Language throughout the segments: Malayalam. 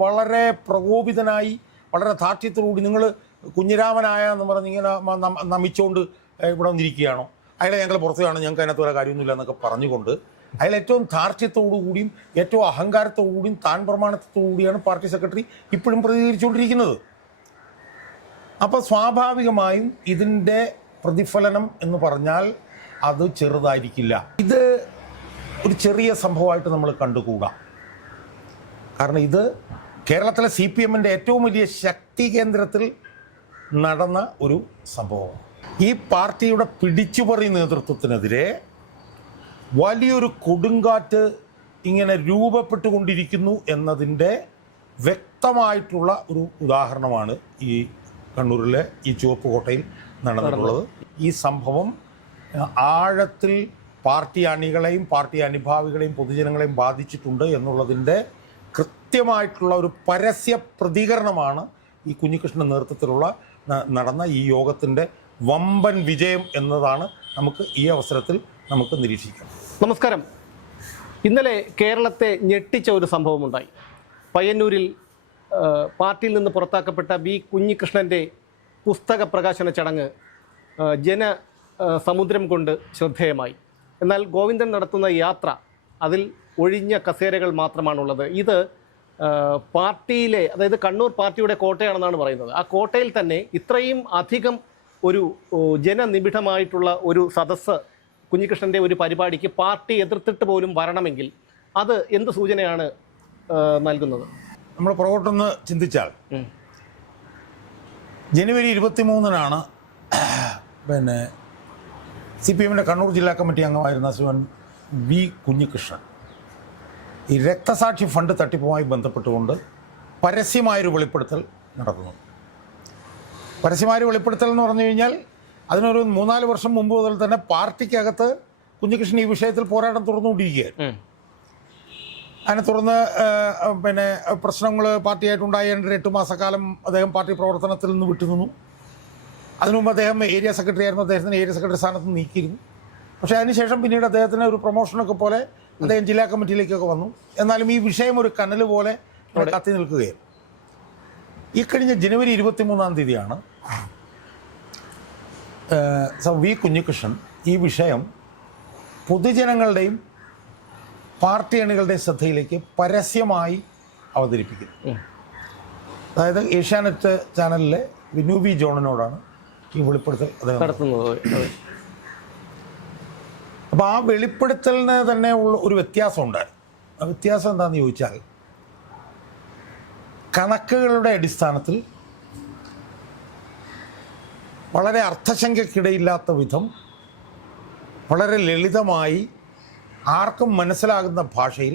വളരെ പ്രകോപിതനായി വളരെ ധാർഷ്ട്യത്തോടുകൂടി നിങ്ങൾ കുഞ്ഞിരാമനായ എന്ന് പറഞ്ഞ് ഇങ്ങനെ നമിച്ചുകൊണ്ട് ഇവിടെ വന്നിരിക്കുകയാണോ, അയാളെ ഞങ്ങൾ പുറത്തു കാണും, ഞങ്ങൾക്ക് അതിനകത്ത് വരെ കാര്യമൊന്നുമില്ല എന്നൊക്കെ പറഞ്ഞുകൊണ്ട് അയാൾ ഏറ്റവും ധാർഷ്ട്യത്തോടുകൂടിയും ഏറ്റവും അഹങ്കാരത്തോടുകൂടിയും താൻ പ്രമാണത്തോടുകൂടിയാണ് പാർട്ടി സെക്രട്ടറി ഇപ്പോഴും പ്രതികരിച്ചുകൊണ്ടിരിക്കുന്നത്. അപ്പോൾ സ്വാഭാവികമായും ഇതിൻ്റെ പ്രതിഫലനം എന്ന് പറഞ്ഞാൽ അത് ചെറുതായിരിക്കില്ല. ഇത് ഒരു ചെറിയ സംഭവമായിട്ട് നമ്മൾ കണ്ടുകൂടാ. കാരണം ഇത് കേരളത്തിലെ CPM-ൻ്റെ ഏറ്റവും വലിയ ശക്തി കേന്ദ്രത്തിൽ നടന്ന ഒരു സംഭവമാണ്. ഈ പാർട്ടിയുടെ പിടിച്ചുപറി നേതൃത്വത്തിനെതിരെ വലിയൊരു കൊടുങ്കാറ്റ് ഇങ്ങനെ രൂപപ്പെട്ടുകൊണ്ടിരിക്കുന്നു എന്നതിൻ്റെ വ്യക്തമായിട്ടുള്ള ഒരു ഉദാഹരണമാണ് ഈ കണ്ണൂരിലെ ഈ ചുവപ്പ് കോട്ടയിൽ നടന്നിട്ടുള്ളത്. ഈ സംഭവം ആഴത്തിൽ പാർട്ടി അണികളെയും പാർട്ടി അനുഭാവികളെയും പൊതുജനങ്ങളെയും ബാധിച്ചിട്ടുണ്ട് എന്നുള്ളതിൻ്റെ കൃത്യമായിട്ടുള്ള ഒരു പരസ്യ പ്രതികരണമാണ് ഈ കുഞ്ഞികൃഷ്ണൻ നേതൃത്വത്തിലുള്ള നടന്ന ഈ യോഗത്തിൻ്റെ വമ്പൻ വിജയം എന്നതാണ് നമുക്ക് ഈ അവസരത്തിൽ നമുക്ക് നിരീക്ഷിക്കാം. നമസ്കാരം. ഇന്നലെ കേരളത്തെ ഞെട്ടിച്ച ഒരു സംഭവമുണ്ടായി. പയ്യന്നൂരിൽ പാർട്ടിയിൽ നിന്ന് പുറത്താക്കപ്പെട്ട വി കുഞ്ഞികൃഷ്ണൻ്റെ പുസ്തക പ്രകാശന ചടങ്ങ് ജനസമുദ്രം കൊണ്ട് ശ്രദ്ധേയമായി. എന്നാൽ ഗോവിന്ദൻ നടത്തുന്ന യാത്ര അതിൽ ഒഴിഞ്ഞ കസേരകൾ മാത്രമാണുള്ളത്. ഇത് പാർട്ടിയിലെ, അതായത് കണ്ണൂർ പാർട്ടിയുടെ കോട്ടയാണെന്നാണ് പറയുന്നത്. ആ കോട്ടയിൽ തന്നെ ഇത്രയും അധികം ഒരു ജനനിബിഡമായിട്ടുള്ള ഒരു സദസ്സ് കുഞ്ഞികൃഷ്ണൻ്റെ ഒരു പരിപാടിക്ക് പാർട്ടി എതിർത്തിട്ട് പോലും വരണമെങ്കിൽ അത് എന്ത് സൂചനയാണ് നൽകുന്നത്? നമ്മൾ പുറകോട്ടൊന്ന് ചിന്തിച്ചാൽ ജനുവരി 23-നാണ് CPM-ൻ്റെ കണ്ണൂർ ജില്ലാ കമ്മിറ്റി അംഗമായിരുന്ന ശ്രീ വി കുഞ്ഞികൃഷ്ണൻ ഈ രക്തസാക്ഷി ഫണ്ട് തട്ടിപ്പുമായി ബന്ധപ്പെട്ടുകൊണ്ട് പരസ്യമായൊരു വെളിപ്പെടുത്തൽ നടത്തുന്നു. പരസ്യമായൊരു വെളിപ്പെടുത്തൽ എന്ന് പറഞ്ഞു കഴിഞ്ഞാൽ അതിനൊരു 3-4 വർഷം മുമ്പ് മുതൽ തന്നെ പാർട്ടിക്കകത്ത് കുഞ്ഞികൃഷ്ണൻ ഈ വിഷയത്തിൽ പോരാട്ടം തുറന്നുകൊണ്ടിരിക്കുകയായിരുന്നു. അതിനെ തുടർന്ന് പ്രശ്നങ്ങൾ പാർട്ടിയായിട്ടുണ്ടായ 8 മാസക്കാലം അദ്ദേഹം പാർട്ടി പ്രവർത്തനത്തിൽ നിന്ന് വിട്ടുനിന്നു. അതിനുമുമ്പ് അദ്ദേഹം ഏരിയ സെക്രട്ടറി ആയിരുന്നു. അദ്ദേഹത്തിന് ഏരിയ സെക്രട്ടറി സ്ഥാനത്ത് നീക്കിയിരുന്നു. പക്ഷേ അതിനുശേഷം പിന്നീട് അദ്ദേഹത്തിന് ഒരു പ്രൊമോഷനൊക്കെ പോലെ അദ്ദേഹം ജില്ലാ കമ്മിറ്റിയിലേക്കൊക്കെ വന്നു. എന്നാലും ഈ വിഷയം ഒരു കനൽ പോലെ കത്തി നിൽക്കുകയായിരുന്നു. ഈ കഴിഞ്ഞ ജനുവരി 23-ാം തീയതിയാണ് വി കുഞ്ഞികൃഷ്ണൻ ഈ വിഷയം പൊതുജനങ്ങളുടെയും പാർട്ടി അണികളുടെയും ശ്രദ്ധയിലേക്ക് പരസ്യമായി അവതരിപ്പിക്കുന്നു. അതായത് ഏഷ്യാനെറ്റ് ചാനലിലെ വിനു വി ജോണിനോടാണ് ഈ വെളിപ്പെടുത്തൽ അദ്ദേഹം നടത്തുന്നത്. അപ്പോൾ ആ വെളിപ്പെടുത്തലിന് തന്നെ ഉള്ള ഒരു വ്യത്യാസം ഉണ്ടായിരുന്നു. ആ വ്യത്യാസം എന്താണെന്ന് ചോദിച്ചാൽ, കണക്കുകളുടെ അടിസ്ഥാനത്തിൽ വളരെ അർത്ഥശങ്കയ്ക്കിടയില്ലാത്ത വിധം വളരെ ലളിതമായി ആർക്കും മനസ്സിലാകുന്ന ഭാഷയിൽ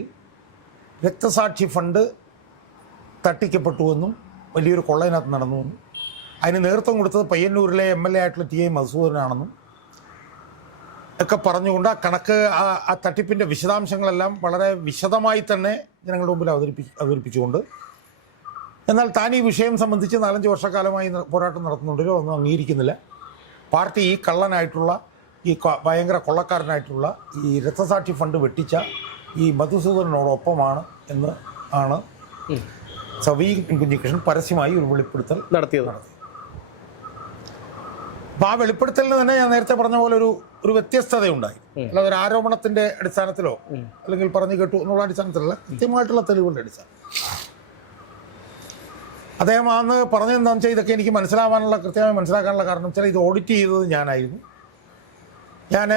രക്തസാക്ഷി ഫണ്ട് തട്ടിക്കപ്പെട്ടുവെന്നും വലിയൊരു കൊള്ളയിനകത്ത് നടന്നുവെന്നും അതിന് നേതൃത്വം കൊടുത്തത് പയ്യന്നൂരിലെ MLA ആയിട്ടുള്ള ടി. ഐ. മധുസൂദനാണെന്നും ഒക്കെ പറഞ്ഞുകൊണ്ട് ആ കണക്ക് ആ തട്ടിപ്പിൻ്റെ വിശദാംശങ്ങളെല്ലാം വളരെ വിശദമായി തന്നെ ജനങ്ങളുടെ മുമ്പിൽ അവതരിപ്പിച്ചുകൊണ്ട്, എന്നാൽ താൻ ഈ വിഷയം സംബന്ധിച്ച് 4-5 വർഷക്കാലമായി പോരാട്ടം നടത്തുന്നുണ്ടെങ്കിലും ഒന്നും അംഗീകരിക്കുന്നില്ല. പാർട്ടി ഈ കള്ളനായിട്ടുള്ള ഈ ഭയങ്കര കൊള്ളക്കാരനായിട്ടുള്ള ഈ രക്തസാക്ഷി ഫണ്ട് വെട്ടിച്ച ഈ മധുസൂദനോടൊപ്പമാണ് എന്ന് ആണ് വി കുഞ്ഞികൃഷ്ണൻ പരസ്യമായി ഒരു വെളിപ്പെടുത്തൽ നടത്തി. അപ്പോൾ ആ വെളിപ്പെടുത്തലിന് തന്നെ ഞാൻ നേരത്തെ പറഞ്ഞ പോലെ ഒരു വ്യത്യസ്തതയുണ്ടായി. അല്ലാതെ ഒരു ആരോപണത്തിൻ്റെ അടിസ്ഥാനത്തിലോ അല്ലെങ്കിൽ പറഞ്ഞു കേട്ടു എന്നുള്ള അടിസ്ഥാനത്തിലല്ല, കൃത്യമായിട്ടുള്ള തെളിവുകളുടെ അടിസ്ഥാനം. അദ്ദേഹം അന്ന് പറഞ്ഞതെന്താണെന്ന് വെച്ചാൽ, ഇതൊക്കെ എനിക്ക് കൃത്യമായി മനസ്സിലാക്കാനുള്ള കാരണം വെച്ചാൽ ഇത് ഓഡിറ്റ് ചെയ്തത് ഞാനായിരുന്നു. ഞാൻ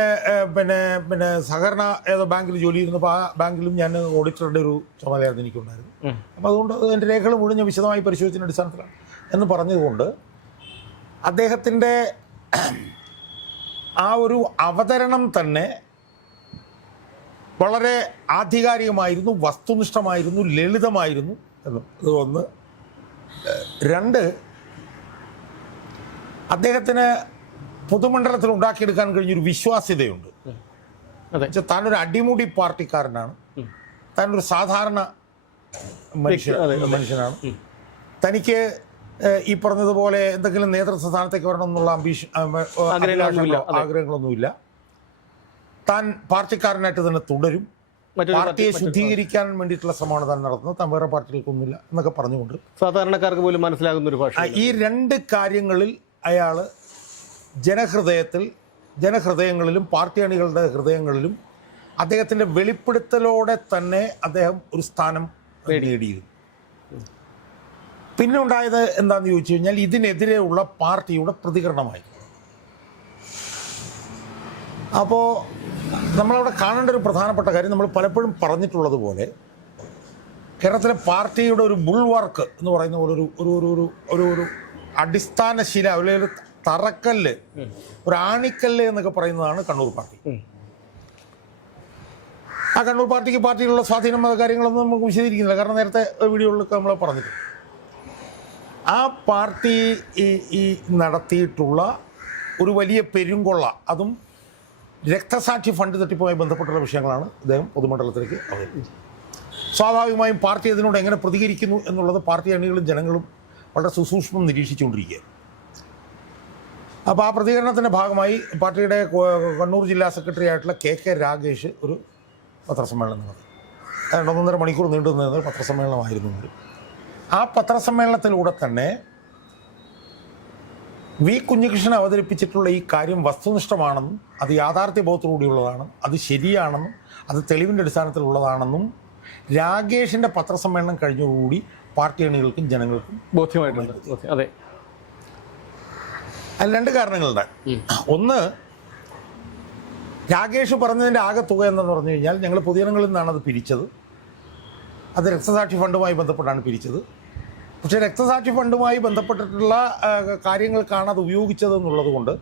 സഹകരണ ഏതോ ബാങ്കിൽ ജോലി ചെയ്യുന്നപ്പോൾ ആ ബാങ്കിലും ഞാൻ ഓഡിറ്ററുടെ ഒരു ചുമതലയായിരുന്നു എനിക്കുണ്ടായിരുന്നു. അപ്പോൾ അതുകൊണ്ട് എൻ്റെ രേഖകൾ മുഴുവൻ വിശദമായി പരിശോധിച്ചതിൻ്റെ അടിസ്ഥാനത്തിലാണ് എന്ന് പറഞ്ഞതുകൊണ്ട് അദ്ദേഹത്തിൻ്റെ ആ ഒരു അവതരണം തന്നെ വളരെ ആധികാരികമായിരുന്നു, വസ്തുനിഷ്ഠമായിരുന്നു, ലളിതമായിരുന്നു എന്ന്. ഒന്ന്. 2, അദ്ദേഹത്തിന് പൊതുമണ്ഡലത്തിൽ ഉണ്ടാക്കിയെടുക്കാൻ കഴിഞ്ഞൊരു വിശ്വാസ്യതയുണ്ട്. താനൊരു അടിമുടി പാർട്ടിക്കാരനാണ്, താനൊരു സാധാരണ മനുഷ്യനാണ്. തനിക്ക് ഈ പറഞ്ഞതുപോലെ എന്തെങ്കിലും നേതൃത്വ സ്ഥാനത്തേക്ക് വരണം എന്നുള്ള ആഗ്രഹങ്ങളൊന്നുമില്ല. താൻ പാർട്ടിക്കാരനായിട്ട് തന്നെ തുടരും. പാർട്ടിയെ ശുദ്ധീകരിക്കാൻ വേണ്ടിയിട്ടുള്ള ശ്രമമാണ് താൻ നടത്തുന്നത്, താൻ വേറെ പാർട്ടികൾക്കൊന്നുമില്ല എന്നൊക്കെ പറഞ്ഞുകൊണ്ട് സാധാരണക്കാർക്ക് പോലും മനസ്സിലാകുന്ന ഒരു ഭാഷ. ഈ രണ്ട് കാര്യങ്ങളിൽ അയാൾ ജനഹൃദയങ്ങളിലും പാർട്ടി അണികളുടെ ഹൃദയങ്ങളിലും അദ്ദേഹത്തിൻ്റെ വെളിപ്പെടുത്തലോടെ തന്നെ അദ്ദേഹം ഒരു സ്ഥാനം നേടിയിരുന്നു. പിന്നെ ഉണ്ടായത് എന്താണെന്ന് ചോദിച്ചു കഴിഞ്ഞാൽ ഇതിനെതിരെയുള്ള പാർട്ടിയുടെ പ്രതികരണമായി. അപ്പോൾ നമ്മളവിടെ കാണേണ്ട ഒരു പ്രധാനപ്പെട്ട കാര്യം, നമ്മൾ പലപ്പോഴും പറഞ്ഞിട്ടുള്ളത് പോലെ കേരളത്തിലെ പാർട്ടിയുടെ ഒരു ബുൾവാർക്ക് എന്ന് പറയുന്ന പോലെ ഒരു അടിസ്ഥാന ശില, ഒരു തറക്കല്ല്, ഒരു ആണിക്കല്ല് എന്നൊക്കെ പറയുന്നതാണ് കണ്ണൂർ പാർട്ടി. ആ കണ്ണൂർ പാർട്ടിയിലുള്ള സ്വാധീനം കാര്യങ്ങളൊന്നും നമുക്ക് വിശദീകരിക്കുന്നില്ല, കാരണം നേരത്തെ വീഡിയോകളിലൊക്കെ നമ്മൾ പറഞ്ഞിട്ടുണ്ട്. ആ പാർട്ടി ഈ നടത്തിയിട്ടുള്ള ഒരു വലിയ പെരുങ്കൊള്ള, അതും രക്തസാക്ഷി ഫണ്ട് തട്ടിപ്പുമായി ബന്ധപ്പെട്ടുള്ള വിഷയങ്ങളാണ് ഇദ്ദേഹം പൊതുമണ്ഡലത്തിലേക്ക് അവതരിപ്പിച്ചത്. സ്വാഭാവികമായും പാർട്ടി അതിനോട് എങ്ങനെ പ്രതികരിക്കുന്നു എന്നുള്ളത് പാർട്ടി അണികളും ജനങ്ങളും വളരെ സുസൂക്ഷ്മം നിരീക്ഷിച്ചുകൊണ്ടിരിക്കുക. അപ്പോൾ ആ പ്രതികരണത്തിൻ്റെ ഭാഗമായി പാർട്ടിയുടെ കണ്ണൂർ ജില്ലാ സെക്രട്ടറി ആയിട്ടുള്ള KK രാഗേഷ് ഒരു പത്രസമ്മേളനം നടത്തി. 2.5 മണിക്കൂർ നീണ്ടു നിന്ന പത്രസമ്മേളനമായിരുന്നു. ആ പത്രസമ്മേളനത്തിലൂടെ തന്നെ വി കുഞ്ഞികൃഷ്ണൻ അവതരിപ്പിച്ചിട്ടുള്ള ഈ കാര്യം വസ്തുനിഷ്ഠമാണെന്നും അത് യാഥാർത്ഥ്യബോധത്തോടുകൂടിയുള്ളതാണെന്നും അത് ശരിയാണെന്നും അത് തെളിവിൻ്റെ അടിസ്ഥാനത്തിലുള്ളതാണെന്നും രാഗേഷിൻ്റെ പത്രസമ്മേളനം കഴിഞ്ഞതോടുകൂടി പാർട്ടി അണികൾക്കും ജനങ്ങൾക്കും ബോധ്യമായിട്ടുണ്ട്. അതെ, അതിൽ രണ്ട് കാരണങ്ങളുണ്ട്. ഒന്ന്, രാഗേഷ് പറഞ്ഞതിൻ്റെ ആകെ തുക എന്തെന്ന് പറഞ്ഞു കഴിഞ്ഞാൽ ഞങ്ങൾ പൊതുജനങ്ങളിൽ നിന്നാണ് അത് പിരിച്ചത്, അത് രക്തസാക്ഷി ഫണ്ടുമായി ബന്ധപ്പെട്ടാണ് പിരിച്ചത്. പക്ഷേ രക്തസാക്ഷി ഫണ്ടുമായി ബന്ധപ്പെട്ടിട്ടുള്ള കാര്യങ്ങൾക്കാണ് അത് ഉപയോഗിച്ചത് എന്നുള്ളത് കൊണ്ട്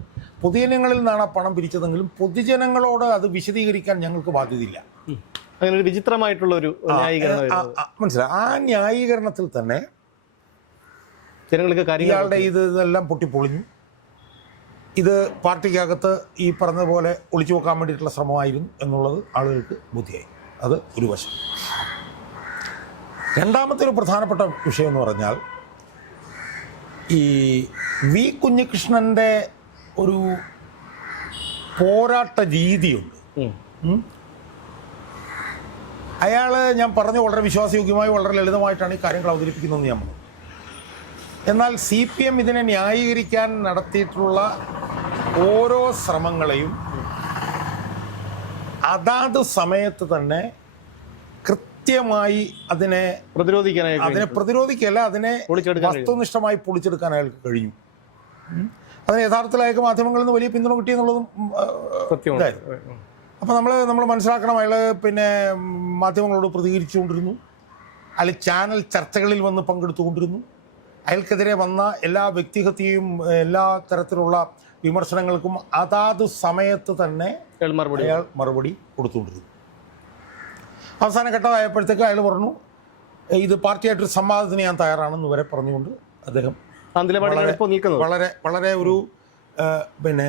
പൊതുജനങ്ങളിൽ നിന്നാണ് ആ പണം പിരിച്ചതെങ്കിലും പൊതുജനങ്ങളോട് അത് വിശദീകരിക്കാൻ ഞങ്ങൾക്ക് ബാധ്യതയില്ല. അങ്ങനെ ഒരു വിചിത്രമായിട്ടുള്ള ഒരു മനസ്സിലായി. ആ ന്യായീകരണത്തിൽ തന്നെ ജനങ്ങൾക്ക് ഇയാളുടെ ഇതെല്ലാം പൊട്ടിപ്പൊളിഞ്ഞു. ഇത് പാർട്ടിക്കകത്ത് ഈ പറഞ്ഞതുപോലെ ഒളിച്ചു വെക്കാൻ വേണ്ടിയിട്ടുള്ള ശ്രമമായിരുന്നു എന്നുള്ളത് ആളുകൾക്ക് ബുദ്ധിയായി. അത് ഒരു വശം. രണ്ടാമത്തെ ഒരു പ്രധാനപ്പെട്ട വിഷയം എന്ന് പറഞ്ഞാൽ ഈ വി കുഞ്ഞികൃഷ്ണൻ്റെ ഒരു പോരാട്ട രീതിയുണ്ട്. അയാൾ, ഞാൻ പറഞ്ഞു, വളരെ വിശ്വാസയോഗ്യമായി വളരെ ലളിതമായിട്ടാണ് ഈ കാര്യങ്ങൾ അവതരിപ്പിക്കുന്നതെന്ന് ഞാൻ പറഞ്ഞു. എന്നാൽ CPM ഇതിനെ ന്യായീകരിക്കാൻ നടത്തിയിട്ടുള്ള ഓരോ ശ്രമങ്ങളെയും അതാത് സമയത്ത് തന്നെ കൃത്യമായി അതിനെ പ്രതിരോധിക്കല്ല, അതിനെ വസ്തുനിഷ്ഠമായി പൊളിച്ചെടുക്കാൻ അയാൾക്ക് കഴിഞ്ഞു. അതിന് യഥാർത്ഥത്തിൽ അയാൾക്ക് മാധ്യമങ്ങളിൽ നിന്ന് വലിയ പിന്തുണ കിട്ടിയെന്നുള്ളതും ഇതായിരുന്നു. അപ്പോൾ നമ്മൾ മനസ്സിലാക്കണം, അയാൾ പിന്നെ മാധ്യമങ്ങളോട് പ്രതികരിച്ചുകൊണ്ടിരുന്നു, അയാൾ ചാനൽ ചർച്ചകളിൽ വന്ന് പങ്കെടുത്തുകൊണ്ടിരുന്നു. അയാൾക്കെതിരെ വന്ന എല്ലാ വ്യക്തിഹത്യയും എല്ലാ തരത്തിലുള്ള വിമർശനങ്ങൾക്കും അതാത് സമയത്ത് തന്നെ അയാൾ മറുപടി കൊടുത്തുകൊണ്ടിരുന്നു. അവസാന ഘട്ടമായപ്പോഴത്തേക്ക് അയാൾ പറഞ്ഞു, ഇത് പാർട്ടിയായിട്ടൊരു സംവാദത്തിന് ഞാൻ തയ്യാറാണെന്ന് വരെ പറഞ്ഞുകൊണ്ട് അദ്ദേഹം വളരെ വളരെ ഒരു പിന്നെ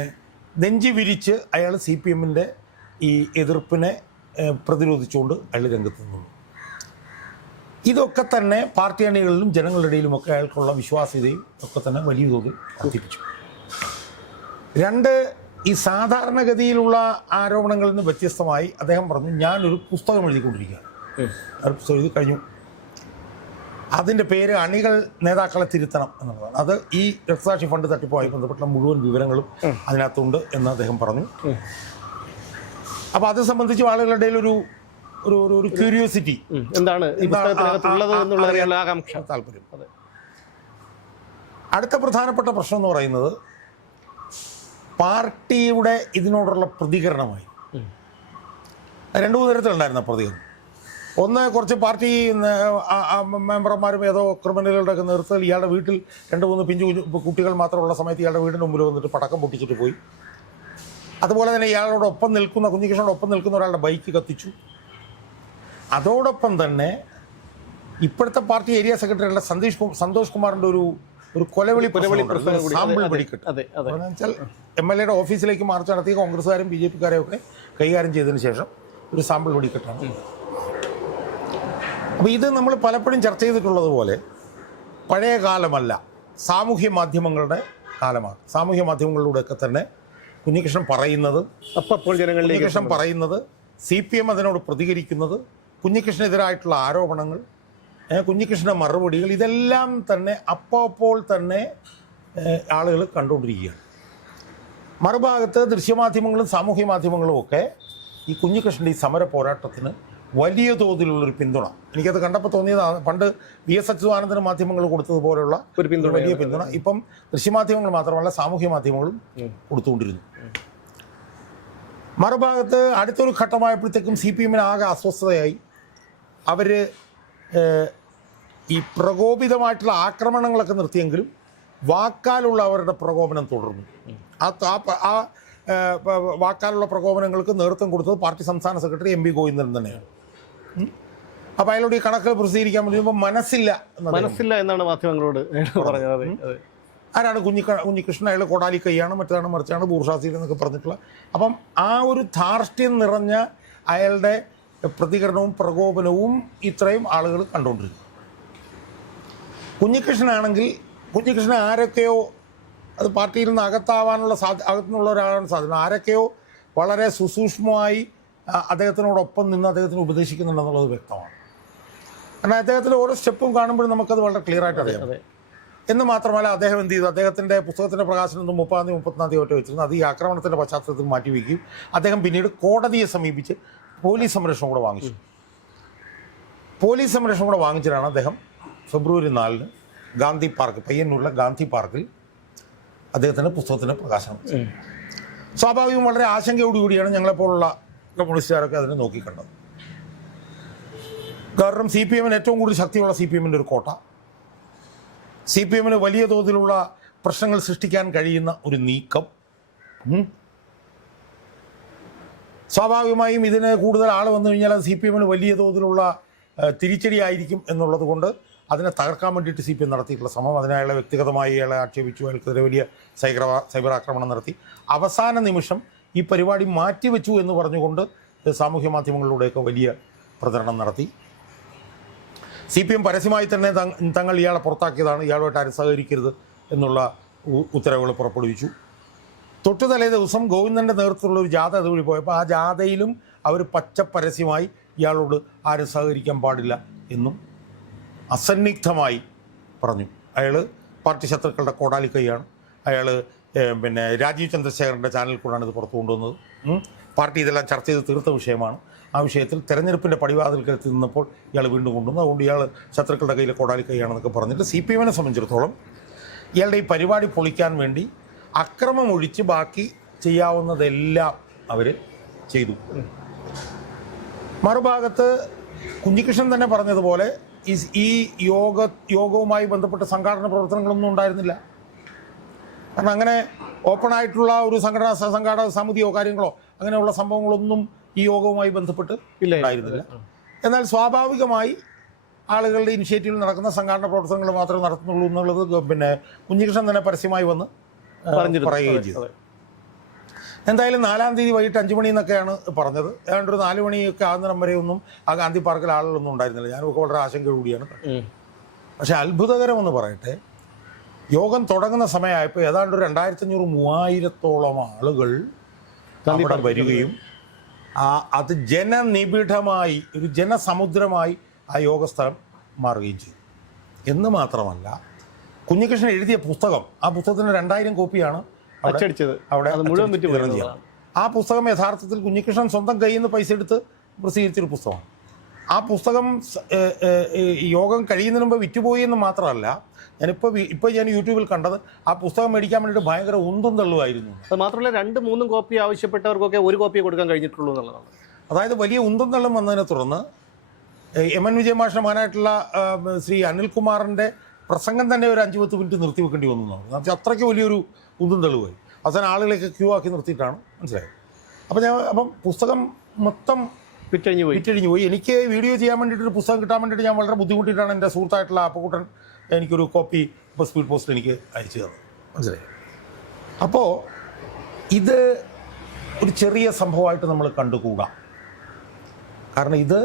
നെഞ്ചി വിരിച്ച് അയാൾ CPMൻ്റെ ഈ എതിർപ്പിനെ പ്രതിരോധിച്ചുകൊണ്ട് അയാൾ രംഗത്ത് നിന്നു. ഇതൊക്കെ തന്നെ പാർട്ടി അണികളിലും ജനങ്ങളുടെ ഇടയിലുമൊക്കെ അയാൾക്കുള്ള വിശ്വാസ്യതയും ഒക്കെ തന്നെ വലിയ തോതിൽ വർദ്ധിപ്പിച്ചു. രണ്ട്, ഈ സാധാരണഗതിയിലുള്ള ആരോപണങ്ങളിൽ നിന്ന് വ്യത്യസ്തമായി അദ്ദേഹം പറഞ്ഞു, ഞാനൊരു പുസ്തകം എഴുതിക്കൊണ്ടിരിക്കുകയാണ്, ഒരു പുസ്തകം എഴുതി കഴിഞ്ഞു, അതിൻ്റെ പേര് അണികൾ നേതാക്കളെ തിരുത്തണം എന്നുള്ളതാണ്. അത് ഈ രക്തസാക്ഷി ഫണ്ട് തട്ടിപ്പുമായി ബന്ധപ്പെട്ട മുഴുവൻ വിവരങ്ങളും അതിനകത്തുണ്ട് എന്ന് അദ്ദേഹം പറഞ്ഞു. അപ്പോൾ അത് സംബന്ധിച്ച് ആളുകളുടെ ഇടയിൽ ഒരു ക്യൂരിയോസിറ്റി, എന്താണ് താല്പര്യം. അടുത്ത പ്രധാനപ്പെട്ട പ്രശ്നം എന്ന് പറയുന്നത് പാർട്ടിയുടെ ഇതിനോടുള്ള പ്രതികരണമായി. 2-3 തരത്തിലുണ്ടായിരുന്ന പ്രതികരണം. ഒന്ന്, കുറച്ച് പാർട്ടി മെമ്പർമാരും ഏതോ ക്രിമിനലുകളുടെ ഒക്കെ നേതൃത്വത്തിൽ ഇയാളുടെ വീട്ടിൽ 2-3 പിഞ്ചു കുട്ടികൾ മാത്രമുള്ള സമയത്ത് ഇയാളുടെ വീടിന് മുമ്പിൽ വന്നിട്ട് പടക്കം പൊട്ടിച്ചിട്ട് പോയി. അതുപോലെ തന്നെ ഇയാളോടൊപ്പം നിൽക്കുന്ന, കുഞ്ഞികൃഷ്ണനോടൊപ്പം നിൽക്കുന്ന ഒരാളുടെ ബൈക്ക് കത്തിച്ചു. അതോടൊപ്പം തന്നെ ഇപ്പോഴത്തെ പാർട്ടി ഏരിയ സെക്രട്ടറിയുടെ സന്തോഷ് കുമാറിൻ്റെ ഒരു കൊലവിളി സാമ്പിൾ വെടിക്കെട്ട് വെച്ചാൽ MLAയുടെ ഓഫീസിലേക്ക് മാർച്ച് നടത്തിയ കോൺഗ്രസ്സുകാരും BJPക്കാരെയും ഒക്കെ കൈകാര്യം ചെയ്തതിന് ശേഷം ഒരു സാമ്പിൾ വെടിക്കെട്ടാണ്. അപ്പോൾ ഇത് നമ്മൾ പലപ്പോഴും ചർച്ച ചെയ്തിട്ടുള്ളതുപോലെ പഴയ കാലമല്ല, സാമൂഹ്യ മാധ്യമങ്ങളുടെ കാലമാണ്. സാമൂഹ്യ മാധ്യമങ്ങളിലൂടെയൊക്കെ തന്നെ കുഞ്ഞികൃഷ്ണൻ പറയുന്നത് CPM അതിനോട് പ്രതികരിക്കുന്നത്, കുഞ്ഞികൃഷ്ണനെതിരായിട്ടുള്ള ആരോപണങ്ങൾ, കുഞ്ഞികൃഷ്ണൻ്റെ മറുപടികൾ, ഇതെല്ലാം തന്നെ അപ്പോൾ തന്നെ ആളുകൾ കണ്ടുകൊണ്ടിരിക്കുകയാണ്. മറുഭാഗത്ത് ദൃശ്യമാധ്യമങ്ങളും സാമൂഹ്യ മാധ്യമങ്ങളും ഒക്കെ ഈ കുഞ്ഞികൃഷ്ണൻ്റെ ഈ സമര പോരാട്ടത്തിന് വലിയ തോതിലുള്ളൊരു പിന്തുണ, എനിക്കത് കണ്ടപ്പോൾ തോന്നിയതാണ്. പണ്ട് VS അച്യുതാനന്ദന് മാധ്യമങ്ങൾ കൊടുത്തതുപോലുള്ള ഒരു പിന്തുണ, വലിയ പിന്തുണ ഇപ്പം ദൃശ്യമാധ്യമങ്ങൾ മാത്രമല്ല സാമൂഹ്യ മാധ്യമങ്ങളും കൊടുത്തുകൊണ്ടിരുന്നു. മറുഭാഗത്ത് അടുത്തൊരു ഘട്ടമായപ്പോഴത്തേക്കും CPM-ന് ആകെ അസ്വസ്ഥതയായി. അവർ ഈ പ്രകോപിതമായിട്ടുള്ള ആക്രമണങ്ങളൊക്കെ നിർത്തിയെങ്കിലും വാക്കാലുള്ള അവരുടെ പ്രകോപനം തുടർന്നു. ആ വാക്കാലുള്ള പ്രകോപനങ്ങൾക്ക് നേതൃത്വം കൊടുത്തത് പാർട്ടി സംസ്ഥാന സെക്രട്ടറി MV ഗോവിന്ദൻ തന്നെയാണ്. അപ്പോൾ അയാളോട് ഈ കണക്ക് പ്രസിദ്ധീകരിക്കാൻ പറ്റുമ്പോൾ മനസ്സില്ല എന്നാണ് മാധ്യമങ്ങളോട് പറഞ്ഞത്. ആരാണ് കുഞ്ഞികൃഷ്ണൻ, അയാൾ കൊടാലി കൈയാണ്, മറ്റതാണ് മറിച്ചാണ്, ബൂർഷാസി എന്നൊക്കെ പറഞ്ഞിട്ടുള്ള. അപ്പം ആ ഒരു ധാർഷ്ട്യം നിറഞ്ഞ അയാളുടെ പ്രതികരണവും പ്രകോപനവും ഇത്രയും ആളുകൾ കണ്ടുകൊണ്ടിരുന്നു. കുഞ്ഞികൃഷ്ണൻ ആരൊക്കെയോ, അത് പാർട്ടിയിൽ നിന്ന് അകത്താവാനുള്ള അകത്തുനിന്നുള്ള ഒരാളാണ് സാധ്യത, ആരൊക്കെയോ വളരെ സുസൂക്ഷ്മമായി അദ്ദേഹത്തിനോടൊപ്പം നിന്ന് അദ്ദേഹത്തിന് ഉപദേശിക്കുന്നുണ്ടെന്നുള്ളത് വ്യക്തമാണ്. കാരണം അദ്ദേഹത്തിൻ്റെ ഓരോ സ്റ്റെപ്പും കാണുമ്പോഴും നമുക്കത് വളരെ ക്ലിയർ ആയിട്ട് അറിയാം. എന്ന് മാത്രമല്ല, അദ്ദേഹം എന്ത് ചെയ്തു, അദ്ദേഹത്തിൻ്റെ പുസ്തകത്തിൻ്റെ പ്രകാശനം 30-ാം തീയതി 30-ാം തീയതി ഒറ്റ വെച്ചിരുന്നു. അത് ഈ ആക്രമണത്തിൻ്റെ പശ്ചാത്തലത്തിൽ മാറ്റിവെക്കുകയും അദ്ദേഹം പിന്നീട് കോടതിയെ സമീപിച്ച് പോലീസ് സംരക്ഷണം കൂടെ വാങ്ങിച്ചു. പോലീസ് സംരക്ഷണം കൂടെ വാങ്ങിച്ചിട്ടാണ് അദ്ദേഹം ഫെബ്രുവരി 4-ന് ഗാന്ധി പാർക്ക്, പയ്യന്നൂരിലെ ഗാന്ധി പാർക്കിൽ അദ്ദേഹത്തിൻ്റെ പുസ്തകത്തിൻ്റെ പ്രകാശനം. സ്വാഭാവികം വളരെ ആശങ്കയോടുകൂടിയാണ് ഞങ്ങളെപ്പോലുള്ള കമ്മ്യൂണിസ്റ്റുകാരൊക്കെ അതിനെ നോക്കിക്കണ്ടത്. കാരണം CPM-ന് ഏറ്റവും കൂടുതൽ ശക്തിയുള്ള CPM-ൻ്റെ ഒരു കോട്ട, CPM-ന് വലിയ തോതിലുള്ള പ്രശ്നങ്ങൾ സൃഷ്ടിക്കാൻ കഴിയുന്ന ഒരു നീക്കം, സ്വാഭാവികമായും ഇതിന് കൂടുതൽ ആൾ വന്നു കഴിഞ്ഞാൽ അത് CPM-ന് വലിയ തോതിലുള്ള തിരിച്ചടിയായിരിക്കും എന്നുള്ളത് കൊണ്ട് അതിനെ തകർക്കാൻ വേണ്ടിയിട്ട് CPM നടത്തിയിട്ടുള്ള ശ്രമം, അതിനയാളെ വ്യക്തിഗതമായി അയാളെ ആക്ഷേപിച്ചു, അയാൾക്കെതിരെ വലിയ സൈബർ ആക്രമണം നടത്തി. അവസാന നിമിഷം ഈ പരിപാടി മാറ്റിവെച്ചു എന്ന് പറഞ്ഞുകൊണ്ട് സാമൂഹ്യ മാധ്യമങ്ങളിലൂടെയൊക്കെ വലിയ പ്രചരണം നടത്തി. CPM പരസ്യമായി തന്നെ തങ്ങൾ ഇയാളെ പുറത്താക്കിയതാണ്, ഇയാളുമായിട്ട് ആരും സഹകരിക്കരുത് എന്നുള്ള ഉത്തരവുകൾ പുറപ്പെടുവിച്ചു. തൊട്ടു തലേ ദിവസം ഗോവിന്ദൻ്റെ നേതൃത്വത്തിലുള്ള ഒരു ജാഥ അതുവഴി പോയപ്പോൾ ആ ജാഥയിലും അവർ പരസ്യമായി ഇയാളോട് ആരും സഹകരിക്കാൻ പാടില്ല എന്നും അസന്നിഗ്ധമായി പറഞ്ഞു. അയാൾ പാർട്ടി ശത്രുക്കളുടെ കോടാലി കൈയാണ്, അയാൾ പിന്നെ രാജീവ് ചന്ദ്രശേഖരൻ്റെ ചാനലിൽ കൂടെയാണ് ഇത് പുറത്തു കൊണ്ടുവന്നത്. പാർട്ടി ഇതെല്ലാം ചർച്ച ചെയ്ത് തീർത്ത വിഷയമാണ്. ആ വിഷയത്തിൽ തെരഞ്ഞെടുപ്പിൻ്റെ പടിവാതിൽക്കലെത്തി നിന്നപ്പോൾ ഇയാൾ വീണ്ടും കൊണ്ടുവന്നു. അതുകൊണ്ട് ഇയാൾ ശത്രുക്കളുടെ കയ്യിൽ കോടാലി കൈയാണെന്നൊക്കെ പറഞ്ഞിട്ട് CPM-നെ സംബന്ധിച്ചിടത്തോളം ഇയാളുടെ ഈ പരിപാടി പൊളിക്കാൻ വേണ്ടി അക്രമം ഒഴിച്ച് ബാക്കി ചെയ്യാവുന്നതെല്ലാം അവർ ചെയ്തു. മറുഭാഗത്ത് കുഞ്ഞികൃഷ്ണൻ തന്നെ പറഞ്ഞതുപോലെ ഈ യോഗവുമായി ബന്ധപ്പെട്ട സംഘാടന പ്രവർത്തനങ്ങളൊന്നും ഉണ്ടായിരുന്നില്ല. കാരണം അങ്ങനെ ഓപ്പണായിട്ടുള്ള ഒരു സംഘാടക സമിതിയോ കാര്യങ്ങളോ അങ്ങനെയുള്ള സംഭവങ്ങളൊന്നും ഈ യോഗവുമായി ബന്ധപ്പെട്ട് ഉണ്ടായിരുന്നില്ല. എന്നാൽ സ്വാഭാവികമായി ആളുകളുടെ ഇനിഷ്യേറ്റീവിൽ നടക്കുന്ന സംഘാടന പ്രവർത്തനങ്ങൾ മാത്രമേ നടത്തുന്നുള്ളൂ എന്നുള്ളത് പിന്നെ കുഞ്ഞികൃഷ്ണൻ തന്നെ പരസ്യമായി വന്ന് പറയുകയും ചെയ്തു. എന്തായാലും 4-ാം തീയതി വൈകിട്ട് 5 മണി എന്നൊക്കെയാണ് പറഞ്ഞത്. ഏതാണ്ട് ഒരു 4 മണിയൊക്കെ ആകുന്നിടം വരെ ഒന്നും ആ ഗാന്ധി പാർക്കിൽ ആളുകളൊന്നും ഉണ്ടായിരുന്നില്ല. ഞാനൊക്കെ വളരെ ആശങ്കയോടുകൂടിയാണ്. പക്ഷെ അത്ഭുതകരമെന്ന് പറയട്ടെ, യോഗം തുടങ്ങുന്ന സമയമായപ്പോൾ ഏതാണ്ട് ഒരു 2500-3000-ഓളം ആളുകൾ അവിടെ വരികയും അത് ജനനിബിഡമായി ഒരു ജനസമുദ്രമായി ആ യോഗസ്ഥലം മാറുകയും ചെയ്തു. എന്ന് മാത്രമല്ല, കുഞ്ഞികൃഷ്ണൻ എഴുതിയ പുസ്തകം, ആ പുസ്തകത്തിന് 2000 കോപ്പിയാണ് അച്ചടിച്ചത്. അവിടെ ആ പുസ്തകം യഥാർത്ഥത്തിൽ കുഞ്ഞികൃഷ്ണൻ സ്വന്തം കയ്യിൽ നിന്ന് പൈസ എടുത്ത് പ്രസിദ്ധീകരിച്ചൊരു പുസ്തകമാണ്. ആ പുസ്തകം യോഗം കഴിയുന്നതിന് മുമ്പ് വിറ്റുപോയി എന്ന് മാത്രമല്ല, ഇപ്പോൾ ഞാൻ യൂട്യൂബിൽ കണ്ടത് ആ പുസ്തകം മേടിക്കാൻ വേണ്ടിയിട്ട് ഭയങ്കര ഉന്തും തള്ളുമായിരുന്നു. അത് മാത്രമല്ല 2-3 കോപ്പി ആവശ്യപ്പെട്ടവർക്കൊക്കെ 1 കോപ്പിയെ കൊടുക്കാൻ കഴിഞ്ഞിട്ടുള്ളൂ എന്നുള്ളതാണ്. അതായത് വലിയ ഉന്തും തള്ളും വന്നതിനെ തുടർന്ന് MN വിജയൻ മാഷിന്റെ മകനായിട്ടുള്ള ശ്രീ അനിൽകുമാറിൻ്റെ പ്രസംഗം തന്നെ ഒരു 5-10 മിനിറ്റ് നിർത്തിവെക്കേണ്ടി വന്നു എന്നാണ്. അത്രയ്ക്ക് വലിയൊരു ഉന്തും തള്ളുമായി. അവസാനം ആളുകളെയൊക്കെ ക്യൂ ആക്കി നിർത്തിയിട്ടാണ് മനസ്സിലായത്. അപ്പം പുസ്തകം മൊത്തം വിറ്റഴിഞ്ഞു പോയി. എനിക്ക് വീഡിയോ ചെയ്യാൻ വേണ്ടിയിട്ടൊരു പുസ്തകം കിട്ടാൻ വേണ്ടിയിട്ട് ഞാൻ വളരെ ബുദ്ധിമുട്ടിയിട്ടാണ് എൻ്റെ സുഹൃത്തായിട്ടുള്ള അപ്പക്കുട്ടൻ എനിക്കൊരു കോപ്പി ഇപ്പോൾ സ്പീഡ് പോസ്റ്റ് എനിക്ക് അയച്ചു തന്നത്, മനസ്സിലായി. അപ്പോൾ ഇത് ഒരു ചെറിയ സംഭവമായിട്ട് നമ്മൾ കണ്ടുകൂടാ. കാരണം ഇത്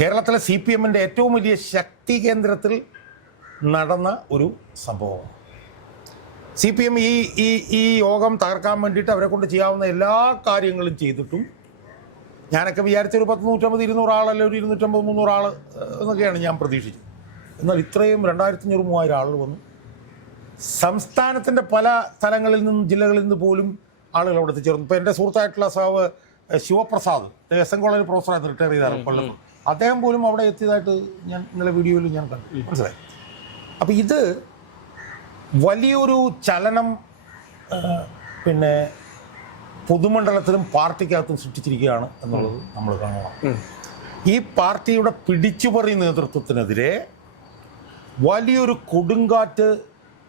കേരളത്തിലെ CPM-ൻ്റെ ഏറ്റവും വലിയ ശക്തി കേന്ദ്രത്തിൽ നടന്ന ഒരു സംഭവമാണ്. CPM ഈ യോഗം തകർക്കാൻ വേണ്ടിയിട്ട് അവരെ കൊണ്ട് ചെയ്യാവുന്ന എല്ലാ കാര്യങ്ങളും ചെയ്തിട്ടും ഞാനൊക്കെ വിചാരിച്ച ഒരു 100-150-200 ആളല്ല, ഒരു 250-300 ആൾ എന്നൊക്കെയാണ് ഞാൻ പ്രതീക്ഷിച്ചത്. എന്നാൽ ഇത്രയും 2500-3000 ആളുകൾ വന്നു. സംസ്ഥാനത്തിൻ്റെ പല സ്ഥലങ്ങളിൽ നിന്നും ജില്ലകളിൽ നിന്ന് പോലും ആളുകൾ അവിടെ എത്തിച്ചേർന്നു. ഇപ്പോൾ എൻ്റെ സുഹൃത്തായിട്ടുള്ള സാവ് ശിവപ്രസാദ്, എസ് എൻ കോളേജ് പ്രൊഫസറായിരുന്നു, റിട്ടയർ ചെയ്താണ് കൊല്ലത്ത്. അദ്ദേഹം പോലും അവിടെ എത്തിയതായിട്ട് ഞാൻ ഇന്നലെ വീഡിയോയിൽ ഞാൻ കണ്ടു. മനസ്സിലായി. അപ്പോൾ ഇത് വലിയൊരു ചലനം പിന്നെ പൊതുമണ്ഡലത്തിലും പാർട്ടിക്കകത്തും സൃഷ്ടിച്ചിരിക്കുകയാണ് എന്നുള്ളത് നമ്മൾ കാണണം. ഈ പാർട്ടിയുടെ പിടിച്ചുപറി നേതൃത്വത്തിനെതിരെ വലിയൊരു കൊടുങ്കാറ്റ്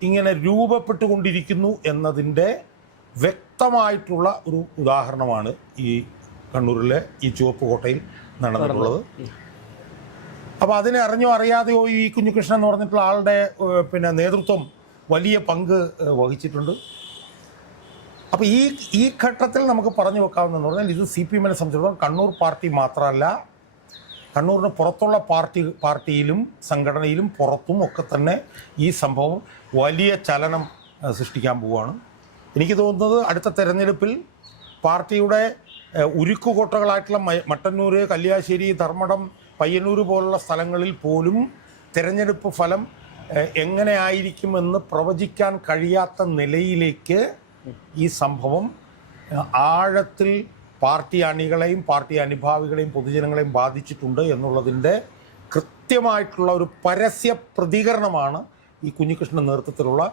ഇങ്ങനെ രൂപപ്പെട്ടുകൊണ്ടിരിക്കുന്നു എന്നതിൻ്റെ വ്യക്തമായിട്ടുള്ള ഒരു ഉദാഹരണമാണ് ഈ കണ്ണൂരിലെ ഈ ചുവപ്പ് കോട്ടയിൽ നടന്നിട്ടുള്ളത്. അപ്പോൾ അതിനെ അറിഞ്ഞോ അറിയാതെയോ ഈ കുഞ്ഞികൃഷ്ണൻ എന്ന് പറഞ്ഞിട്ടുള്ള ആളുടെ പിന്നെ നേതൃത്വം വലിയ പങ്ക് വഹിച്ചിട്ടുണ്ട്. അപ്പോൾ ഈ ഘട്ടത്തിൽ നമുക്ക് പറഞ്ഞു വെക്കാവുന്നതെന്ന് പറഞ്ഞാൽ ഇത് CPM-നെ സംബന്ധിച്ചിടത്തോളം കണ്ണൂർ പാർട്ടി മാത്രമല്ല, കണ്ണൂരിന് പുറത്തുള്ള പാർട്ടിയിലും സംഘടനയിലും പുറത്തും ഒക്കെ തന്നെ ഈ സംഭവം വലിയ ചലനം സൃഷ്ടിക്കാൻ പോവുകയാണ്. എനിക്ക് തോന്നുന്നത് അടുത്ത തെരഞ്ഞെടുപ്പിൽ പാർട്ടിയുടെ ഉരുക്കുകോട്ടകളായിട്ടുള്ള മട്ടന്നൂർ, കല്യാശ്ശേരി, ധർമ്മടം, പയ്യന്നൂർ പോലുള്ള സ്ഥലങ്ങളിൽ പോലും തെരഞ്ഞെടുപ്പ് ഫലം എങ്ങനെ ആയിരിക്കുമെന്ന് പ്രവചിക്കാൻ കഴിയാത്ത നിലയിലേക്ക് ഈ സംഭവം ആഴത്തിൽ പാർട്ടി അണികളെയും പാർട്ടി അനുഭാവികളെയും പൊതുജനങ്ങളെയും ബാധിച്ചിട്ടുണ്ട് എന്നുള്ളതിൻ്റെ കൃത്യമായിട്ടുള്ള ഒരു പരസ്യ പ്രതികരണമാണ് ഈ കുഞ്ഞികൃഷ്ണൻ നേതൃത്വത്തിലുള്ള